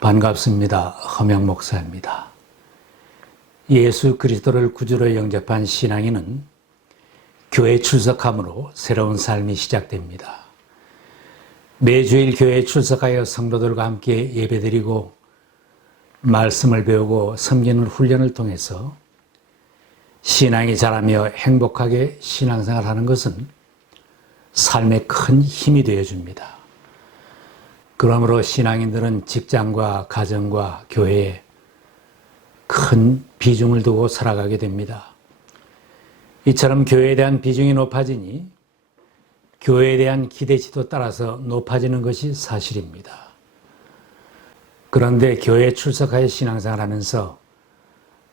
반갑습니다. 허명 목사입니다. 예수 그리스도를 구주로 영접한 신앙인은 교회 출석함으로 새로운 삶이 시작됩니다. 매주일 교회에 출석하여 성도들과 함께 예배드리고 말씀을 배우고 섬기는 훈련을 통해서 신앙이 자라며 행복하게 신앙생활하는 것은 삶에 큰 힘이 되어줍니다. 그러므로 신앙인들은 직장과 가정과 교회에 큰 비중을 두고 살아가게 됩니다. 이처럼 교회에 대한 비중이 높아지니 교회에 대한 기대치도 따라서 높아지는 것이 사실입니다. 그런데 교회에 출석하여 신앙생활을 하면서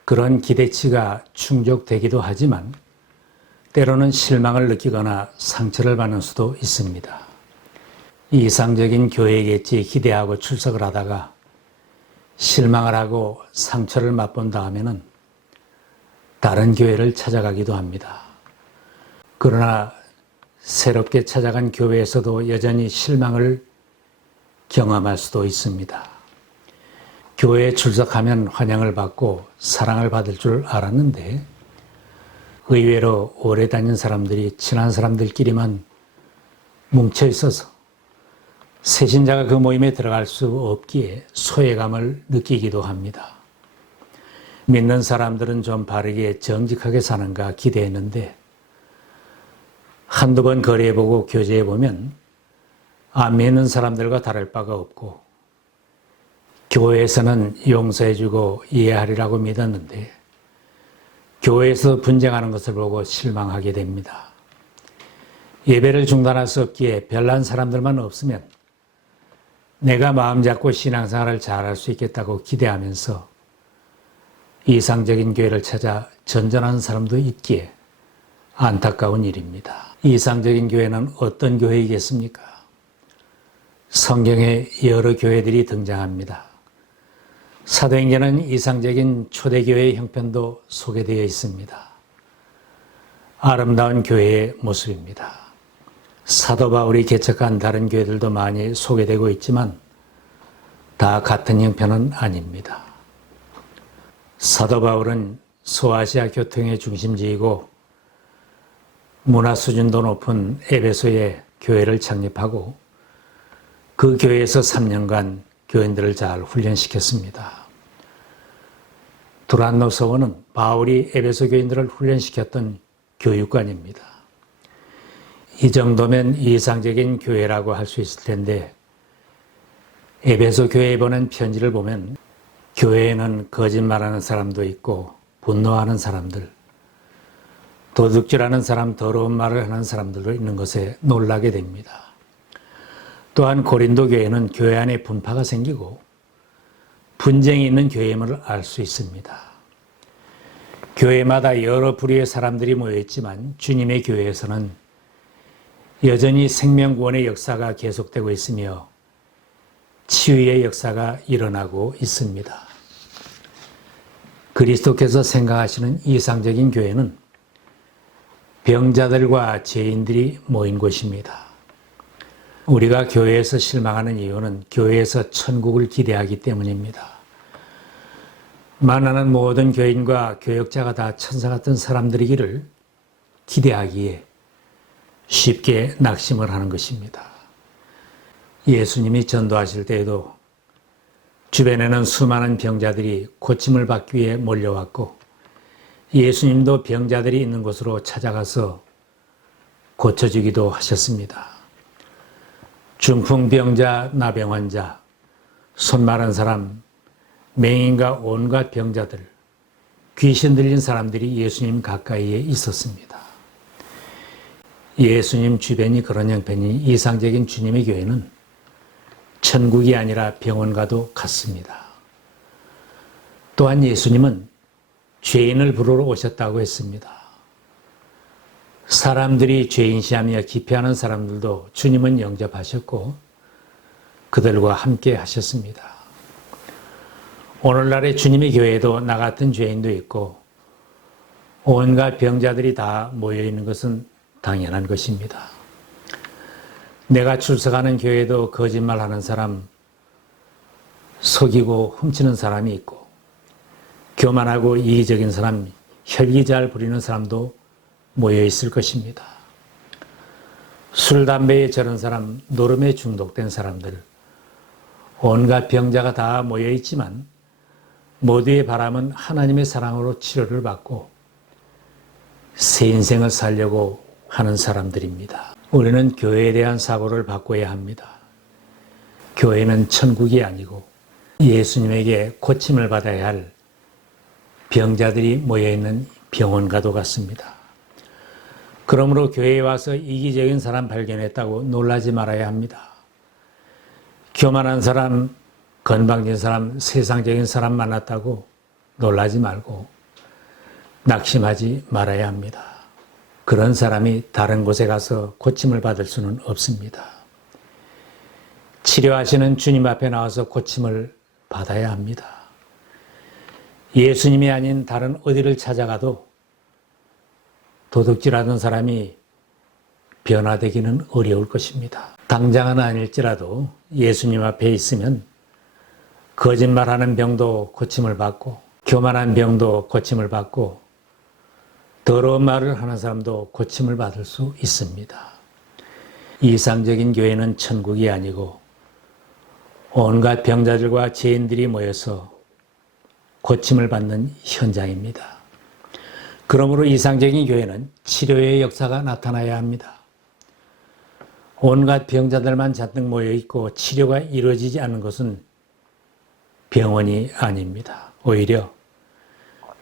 그런 기대치가 충족되기도 하지만 때로는 실망을 느끼거나 상처를 받는 수도 있습니다. 이상적인 교회겠지 기대하고 출석을 하다가 실망을 하고 상처를 맛본 다음에는 다른 교회를 찾아가기도 합니다. 그러나 새롭게 찾아간 교회에서도 여전히 실망을 경험할 수도 있습니다. 교회에 출석하면 환영을 받고 사랑을 받을 줄 알았는데 의외로 오래 다닌 사람들이 친한 사람들끼리만 뭉쳐 있어서 새신자가 그 모임에 들어갈 수 없기에 소외감을 느끼기도 합니다. 믿는 사람들은 좀 바르게 정직하게 사는가 기대했는데 한두 번 거래해보고 교제해보면 안 믿는 사람들과 다를 바가 없고 교회에서는 용서해주고 이해하리라고 믿었는데 교회에서 분쟁하는 것을 보고 실망하게 됩니다. 예배를 중단할 수 없기에 별난 사람들만 없으면 내가 마음 잡고 신앙생활을 잘할 수 있겠다고 기대하면서 이상적인 교회를 찾아 전전하는 사람도 있기에 안타까운 일입니다. 이상적인 교회는 어떤 교회이겠습니까? 성경에 여러 교회들이 등장합니다. 사도행전은 이상적인 초대교회의 형편도 소개되어 있습니다. 아름다운 교회의 모습입니다. 사도 바울이 개척한 다른 교회들도 많이 소개되고 있지만 다 같은 형편은 아닙니다. 사도 바울은 소아시아 교통의 중심지이고 문화 수준도 높은 에베소에 교회를 창립하고 그 교회에서 3년간 교인들을 잘 훈련시켰습니다. 두란노 서원은 바울이 에베소 교인들을 훈련시켰던 교육관입니다. 이 정도면 이상적인 교회라고 할 수 있을 텐데 에베소 교회에 보낸 편지를 보면 교회에는 거짓말하는 사람도 있고 분노하는 사람들, 도둑질하는 사람, 더러운 말을 하는 사람들도 있는 것에 놀라게 됩니다. 또한 고린도 교회는 교회 안에 분파가 생기고 분쟁이 있는 교회임을 알 수 있습니다. 교회마다 여러 부류의 사람들이 모여있지만 주님의 교회에서는 여전히 생명구원의 역사가 계속되고 있으며 치유의 역사가 일어나고 있습니다. 그리스도께서 생각하시는 이상적인 교회는 병자들과 죄인들이 모인 곳입니다. 우리가 교회에서 실망하는 이유는 교회에서 천국을 기대하기 때문입니다. 만나는 모든 교인과 교역자가 다 천사 같은 사람들이기를 기대하기에 쉽게 낙심을 하는 것입니다. 예수님이 전도하실 때에도 주변에는 수많은 병자들이 고침을 받기 위해 몰려왔고 예수님도 병자들이 있는 곳으로 찾아가서 고쳐주기도 하셨습니다. 중풍병자, 나병 환자, 손 마른 사람, 맹인과 온갖 병자들, 귀신 들린 사람들이 예수님 가까이에 있었습니다. 예수님 주변이 그런 형편이 이상적인 주님의 교회는 천국이 아니라 병원과도 같습니다. 또한 예수님은 죄인을 부르러 오셨다고 했습니다. 사람들이 죄인시하며 기피하는 사람들도 주님은 영접하셨고 그들과 함께 하셨습니다. 오늘날의 주님의 교회에도 나 같은 죄인도 있고 온갖 병자들이 다 모여있는 것은 당연한 것입니다. 내가 출석하는 교회에도 거짓말하는 사람, 속이고 훔치는 사람이 있고 교만하고 이기적인 사람, 혈기 잘 부리는 사람도 모여 있을 것입니다. 술, 담배에 저런 사람, 노름에 중독된 사람들, 온갖 병자가 다 모여 있지만 모두의 바람은 하나님의 사랑으로 치료를 받고 새 인생을 살려고 하는 사람들입니다. 우리는 교회에 대한 사고를 바꿔야 합니다. 교회는 천국이 아니고 예수님에게 고침을 받아야 할 병자들이 모여있는 병원과도 같습니다. 그러므로 교회에 와서 이기적인 사람 발견했다고 놀라지 말아야 합니다. 교만한 사람, 건방진 사람, 세상적인 사람 만났다고 놀라지 말고 낙심하지 말아야 합니다. 그런 사람이 다른 곳에 가서 고침을 받을 수는 없습니다. 치료하시는 주님 앞에 나와서 고침을 받아야 합니다. 예수님이 아닌 다른 어디를 찾아가도 도둑질하던 사람이 변화되기는 어려울 것입니다. 당장은 아닐지라도 예수님 앞에 있으면 거짓말하는 병도 고침을 받고 교만한 병도 고침을 받고 더러운 말을 하는 사람도 고침을 받을 수 있습니다. 이상적인 교회는 천국이 아니고 온갖 병자들과 죄인들이 모여서 고침을 받는 현장입니다. 그러므로 이상적인 교회는 치료의 역사가 나타나야 합니다. 온갖 병자들만 잔뜩 모여있고 치료가 이루어지지 않는 것은 병원이 아닙니다. 오히려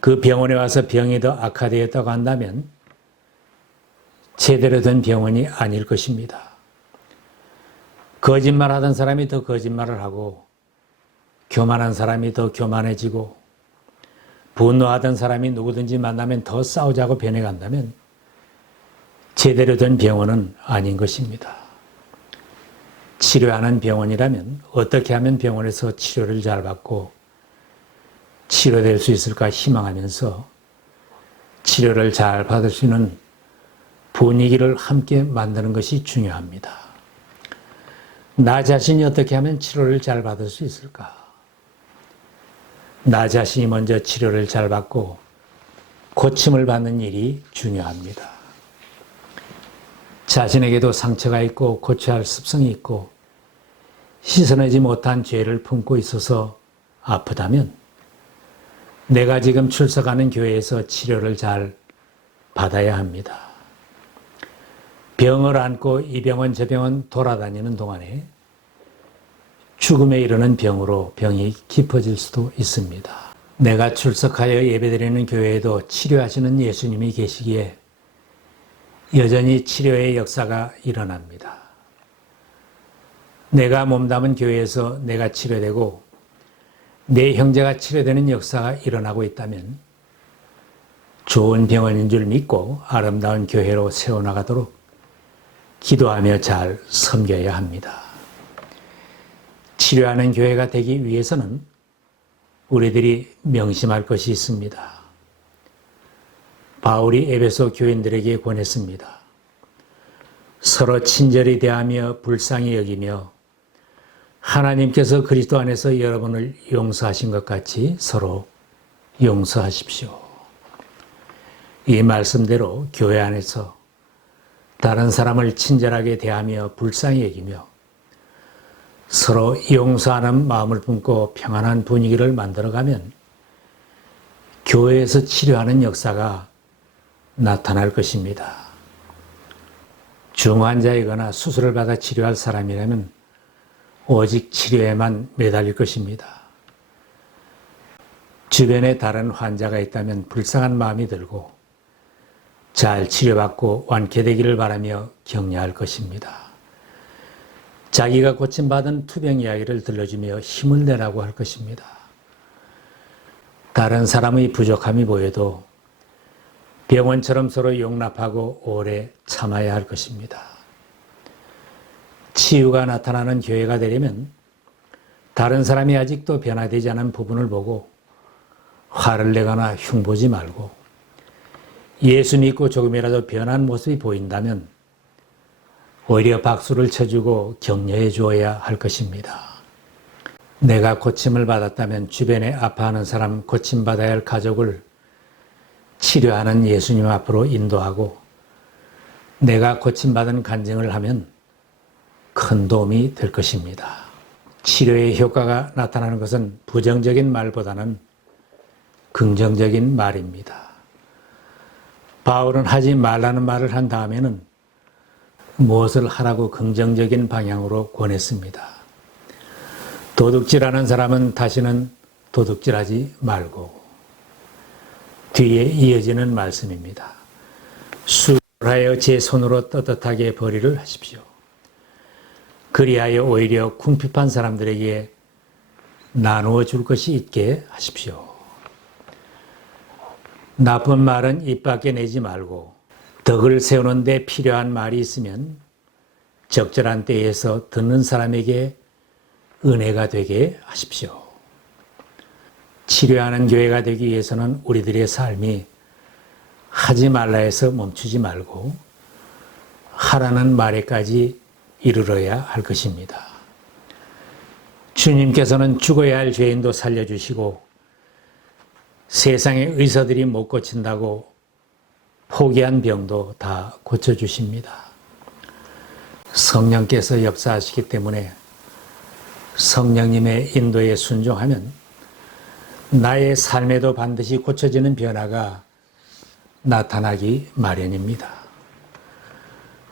그 병원에 와서 병이 더 악화되었다고 한다면 제대로 된 병원이 아닐 것입니다. 거짓말하던 사람이 더 거짓말을 하고 교만한 사람이 더 교만해지고 분노하던 사람이 누구든지 만나면 더 싸우자고 변해간다면 제대로 된 병원은 아닌 것입니다. 치료하는 병원이라면 어떻게 하면 병원에서 치료를 잘 받고 치료될 수 있을까 희망하면서 치료를 잘 받을 수 있는 분위기를 함께 만드는 것이 중요합니다. 나 자신이 어떻게 하면 치료를 잘 받을 수 있을까? 나 자신이 먼저 치료를 잘 받고 고침을 받는 일이 중요합니다. 자신에게도 상처가 있고 고쳐야 할 습성이 있고 씻어내지 못한 죄를 품고 있어서 아프다면 내가 지금 출석하는 교회에서 치료를 잘 받아야 합니다. 병을 안고 이 병원 저 병원 돌아다니는 동안에 죽음에 이르는 병으로 병이 깊어질 수도 있습니다. 내가 출석하여 예배드리는 교회에도 치료하시는 예수님이 계시기에 여전히 치료의 역사가 일어납니다. 내가 몸담은 교회에서 내가 치료되고 내 형제가 치료되는 역사가 일어나고 있다면 좋은 병원인 줄 믿고 아름다운 교회로 세워나가도록 기도하며 잘 섬겨야 합니다. 치료하는 교회가 되기 위해서는 우리들이 명심할 것이 있습니다. 바울이 에베소 교인들에게 권했습니다. 서로 친절히 대하며 불쌍히 여기며 하나님께서 그리스도 안에서 여러분을 용서하신 것 같이 서로 용서하십시오. 이 말씀대로 교회 안에서 다른 사람을 친절하게 대하며 불쌍히 여기며 서로 용서하는 마음을 품고 평안한 분위기를 만들어가면 교회에서 치료하는 역사가 나타날 것입니다. 중환자이거나 수술을 받아 치료할 사람이라면 오직 치료에만 매달릴 것입니다. 주변에 다른 환자가 있다면 불쌍한 마음이 들고 잘 치료받고 완쾌되기를 바라며 격려할 것입니다. 자기가 고침받은 투병 이야기를 들려주며 힘을 내라고 할 것입니다. 다른 사람의 부족함이 보여도 병원처럼 서로 용납하고 오래 참아야 할 것입니다. 치유가 나타나는 교회가 되려면 다른 사람이 아직도 변화되지 않은 부분을 보고 화를 내거나 흉보지 말고 예수 믿고 조금이라도 변한 모습이 보인다면 오히려 박수를 쳐주고 격려해 주어야 할 것입니다. 내가 고침을 받았다면 주변에 아파하는 사람, 고침받아야 할 가족을 치료하는 예수님 앞으로 인도하고 내가 고침받은 간증을 하면 큰 도움이 될 것입니다. 치료의 효과가 나타나는 것은 부정적인 말보다는 긍정적인 말입니다. 바울은 하지 말라는 말을 한 다음에는 무엇을 하라고 긍정적인 방향으로 권했습니다. 도둑질하는 사람은 다시는 도둑질하지 말고, 뒤에 이어지는 말씀입니다. 수고하여 제 손으로 떳떳하게 벌이를 하십시오. 그리하여 오히려 궁핍한 사람들에게 나누어 줄 것이 있게 하십시오. 나쁜 말은 입 밖에 내지 말고 덕을 세우는 데 필요한 말이 있으면 적절한 때에서 듣는 사람에게 은혜가 되게 하십시오. 치료하는 교회가 되기 위해서는 우리들의 삶이 하지 말라 해서 멈추지 말고 하라는 말에까지 이르러야 할 것입니다. 주님께서는 죽어야 할 죄인도 살려주시고 세상의 의사들이 못 고친다고 포기한 병도 다 고쳐주십니다. 성령께서 역사하시기 때문에 성령님의 인도에 순종하면 나의 삶에도 반드시 고쳐지는 변화가 나타나기 마련입니다.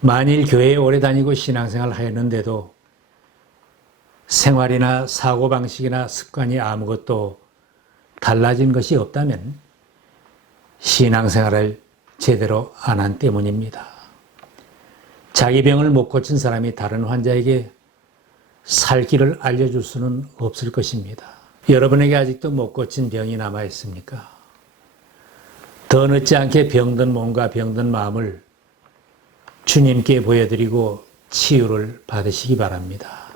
만일 교회에 오래 다니고 신앙생활 하였는데도 생활이나 사고방식이나 습관이 아무것도 달라진 것이 없다면 신앙생활을 제대로 안 한 때문입니다. 자기 병을 못 고친 사람이 다른 환자에게 살 길을 알려줄 수는 없을 것입니다. 여러분에게 아직도 못 고친 병이 남아 있습니까? 더 늦지 않게 병든 몸과 병든 마음을 주님께 보여드리고 치유를 받으시기 바랍니다.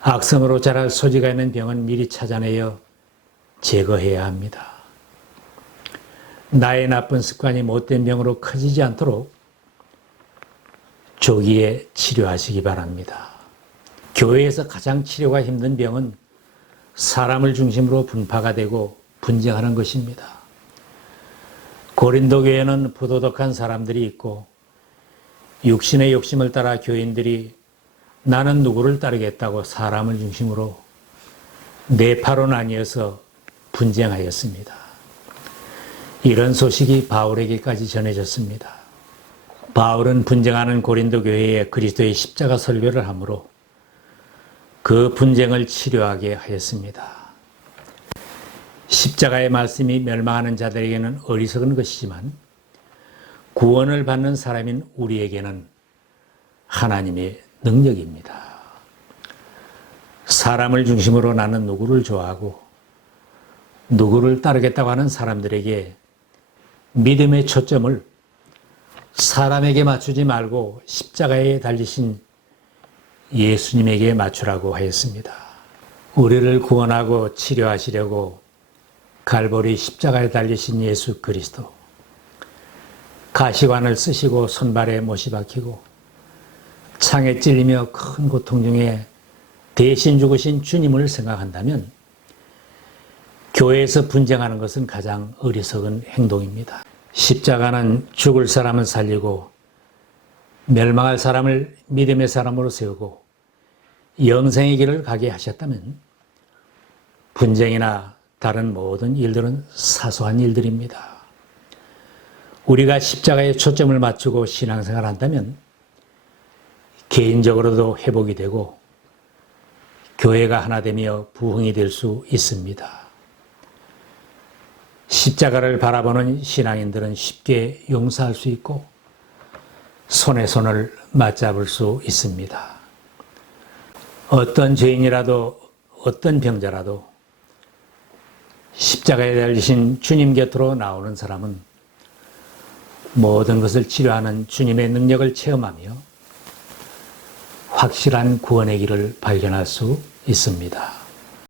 악성으로 자랄 소지가 있는 병은 미리 찾아내어 제거해야 합니다. 나의 나쁜 습관이 못된 병으로 커지지 않도록 조기에 치료하시기 바랍니다. 교회에서 가장 치료가 힘든 병은 사람을 중심으로 분파가 되고 분쟁하는 것입니다. 고린도 교회는 부도덕한 사람들이 있고 육신의 욕심을 따라 교인들이 나는 누구를 따르겠다고 사람을 중심으로 네파로 나뉘어서 분쟁하였습니다. 이런 소식이 바울에게까지 전해졌습니다. 바울은 분쟁하는 고린도 교회에 그리스도의 십자가 설교를 하므로 그 분쟁을 치료하게 하였습니다. 십자가의 말씀이 멸망하는 자들에게는 어리석은 것이지만 구원을 받는 사람인 우리에게는 하나님의 능력입니다. 사람을 중심으로 나는 누구를 좋아하고 누구를 따르겠다고 하는 사람들에게 믿음의 초점을 사람에게 맞추지 말고 십자가에 달리신 예수님에게 맞추라고 하였습니다. 우리를 구원하고 치료하시려고 갈보리 십자가에 달리신 예수 그리스도, 가시관을 쓰시고 손발에 못이 박히고 창에 찔리며 큰 고통 중에 대신 죽으신 주님을 생각한다면 교회에서 분쟁하는 것은 가장 어리석은 행동입니다. 십자가는 죽을 사람을 살리고 멸망할 사람을 믿음의 사람으로 세우고 영생의 길을 가게 하셨다면 분쟁이나 다른 모든 일들은 사소한 일들입니다. 우리가 십자가에 초점을 맞추고 신앙생활을 한다면 개인적으로도 회복이 되고 교회가 하나 되며 부흥이 될 수 있습니다. 십자가를 바라보는 신앙인들은 쉽게 용서할 수 있고 손에 손을 맞잡을 수 있습니다. 어떤 죄인이라도 어떤 병자라도 십자가에 달리신 주님 곁으로 나오는 사람은 모든 것을 치료하는 주님의 능력을 체험하며 확실한 구원의 길을 발견할 수 있습니다.